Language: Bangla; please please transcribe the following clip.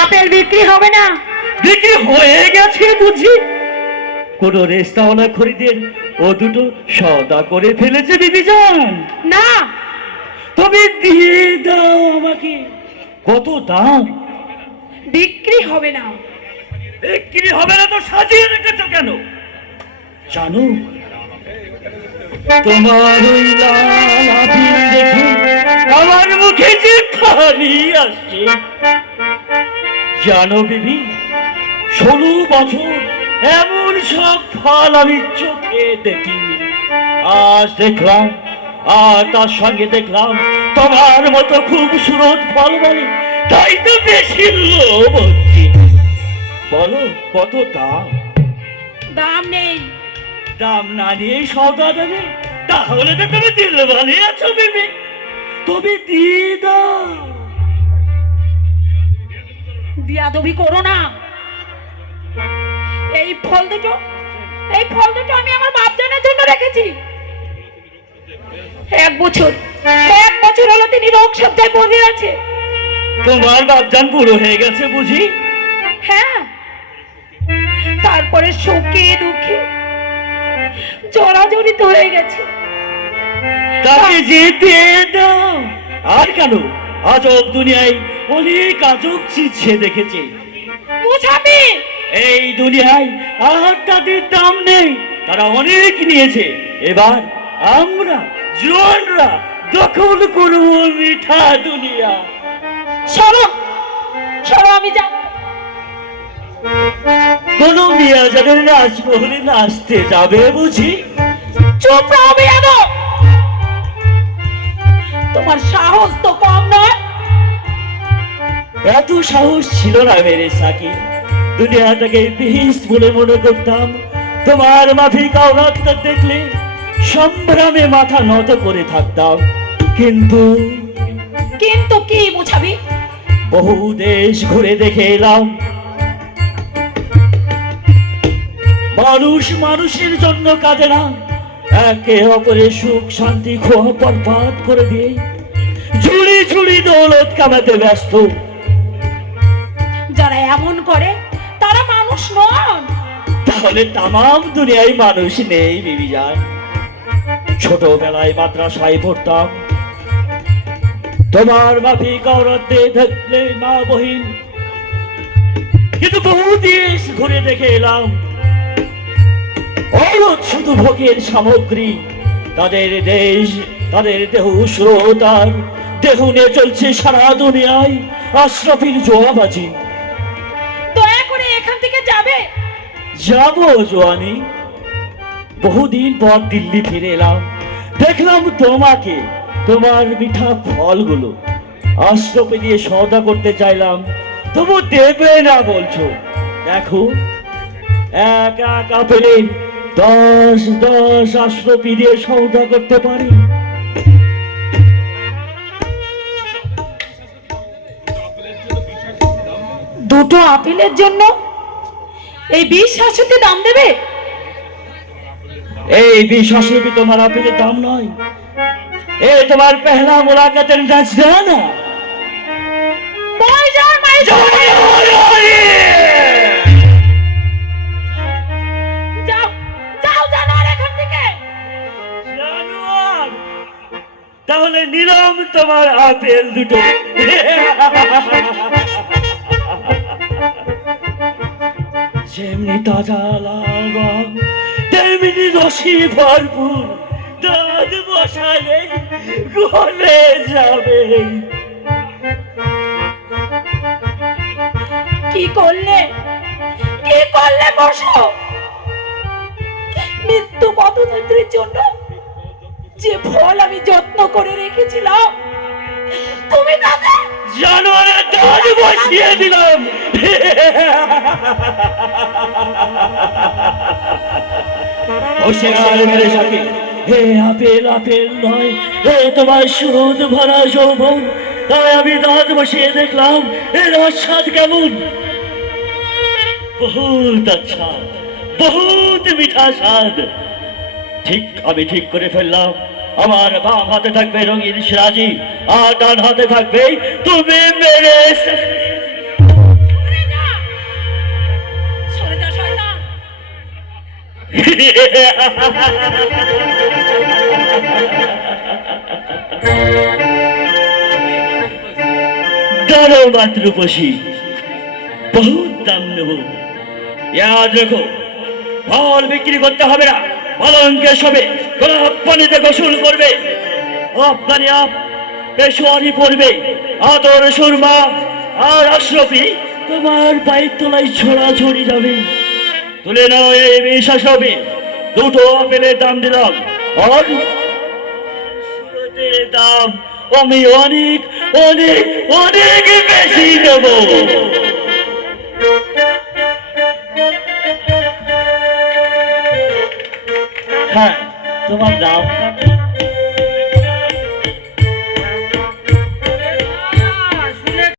আপেল বিক্রি হবে না। বিক্রি হয়ে গেছে বুঝি? কোন রেস্তাওয়ালা খরিদের ও দুটো সওদা করে ফেলেছে বিবিজান। না, তবে দিয়ে দাও আমাকে। কত দাম? বিক্রি হবে না। বিক্রি হবে না তো সাজিয়ে রেখেছ কেন? জানো, তোমার ওই লাল আপিল দেখে আমার মুখে যে খালি আসছে। জানো বিবি, 16 বছর এমন সব ফল আমি চোখে দেখিনি। আজ দেখলাম, আর তার সঙ্গে দেখলাম তোমার মতো খুবসুরত ফল বলে, তাই তো বেশি লোভ হচ্ছে। বলো কত দাম? দাম নেই। দাম না নিয়ে সওদা দেবে? তাহলে তো তুমি দিল বানিয়ে আছো বিবি। তবে দিয়ে দাও। বিয়াদবি করো না। এই ফল দুটো আমি আমার বাপজানের জন্য রেখেছি। 1 বছর হলো তিনি রোগ সজ্জায় পড়ে আছে। তোমার বাপজান বুড়ো হয়ে গেছে বুঝি? হ্যাঁ, তারপরে শোকে দুঃখে জড়াজড়িত হয়ে গেছে। তাকে যেতে দাও। আর কেন? আজব দুনিয়ায় অনেক আজব চিজ সে দেখেছে। মুসাফি, এই দুনিয়ায় আর তাদের দাম নেই, তারা অনেক নিয়েছে। এবার আমরা জোয়ানরা দখল করব মিঠা দুনিয়া। সরো আমি যাব। কোন মিয়া যাদের নাচবো হলে নাচতে যাবে বুঝি? চুপ রও বিয়াদব, তোমার সাহস তো কম নয়। এত সাহস ছিল না মেরে সাকি। দুনিয়াটাকে পিস বলে মনে করতাম। তোমার মাফিক আওলাদটা দেখলে সম্ভ্রমে মাথা নত করে থাকতাম। কিন্তু কি মুছাবি? বহু দেশ ঘুরে দেখে এলাম, মানুষ মানুষের জন্য কাঁদে না, একে অপরের সুখ শান্তি খোয়া বরবাদ করে দিয়ে ঝুড়ি ঝুড়ি দৌলত কামাতে ব্যস্ত। যারা এমন করে তারা মানুষ নন। তাহলে তামাম দুনিয়ায় মানুষ নেই বিবিজান। ছোটবেলায় মাদ্রাসায় পড়তাম, তোমার মাফিক আওরাতে দেখলে মা বহিন। কিন্তু বহু দেশ ঘুরে দেখে এলাম, অরত শুধু ভোগের সামগ্রী। তাদের দেশ, তাদের দেহ শ্রোতার দেহ নিয়ে চলছে সারা দুনিয়ায় আশরাফির জোয়াবাজি। দয়া করে এখান থেকে যাবে। যাবো জোয়ানি। বহুদিন পর দিল্লি ফিরে এলাম, দেখলাম তোমাকে, তোমার মিঠা ফলগুলো। আশরাফে দিয়ে সওদা করতে চাইলাম, তবু দেবে না বলছো। দেখো, এক আপেলে 10 আশরাফি দিয়ে সওদা করতে পারি। দুটো আপেলের জন্য এই 20 দাম দেবে? এই 20 তোমার আপেলের দাম নয়, এই তোমার পেহলা মুলাকাতের নাচ দেয় না। তাহলে নিলাম তোমার আপেল দুটো। যেমনি তাজা লাল রং, তেমনি রসে ভরপুর। দাঁত বসালে গলে যাবে। কি করলে বসো? মৃত্যু পথযাত্রীর জন্য যে ফল আমি যত্ন করে রেখেছিলাম, তুমি তাতে জানোয়ারের দাঁত বসিয়ে দিলাম। হে আপেল আপেল নয়, হে তোমার সুদ ভরা যৌবন। তাই আমি দাঁত বসিয়ে দেখলাম এর স্বাদ কেমন। বহুত আচ্ছা, বহুত মিঠা স্বাদ। আমি ঠিক করে ফেললাম, আমার বাম হাতে থাকবে রঙিন সিরাজি, আর ডান হাতে থাকবে তুমি মেরে। দাঁড়ো মাতৃপসী, বহুত দাম নেব। ইয়াদ রেখো, ফল বিক্রি করতে হবে না, পালঙ্কের সবে গোলাপ পানিতে গোসল করবে, আপনারে আপ পেশোয়ারি পড়বে, আদর সুরমা আর আশরফি তোমার পায়ের তলায় ছড়াছড়ি যাবে। তুলে নাও এই বিশ্বাস হবে, দুটো আপেলের দাম দিলাম, আর সুরতের দাম আমি অনেক অনেক অনেক বেশি দেব। হ্যাঁ, তোমার দাম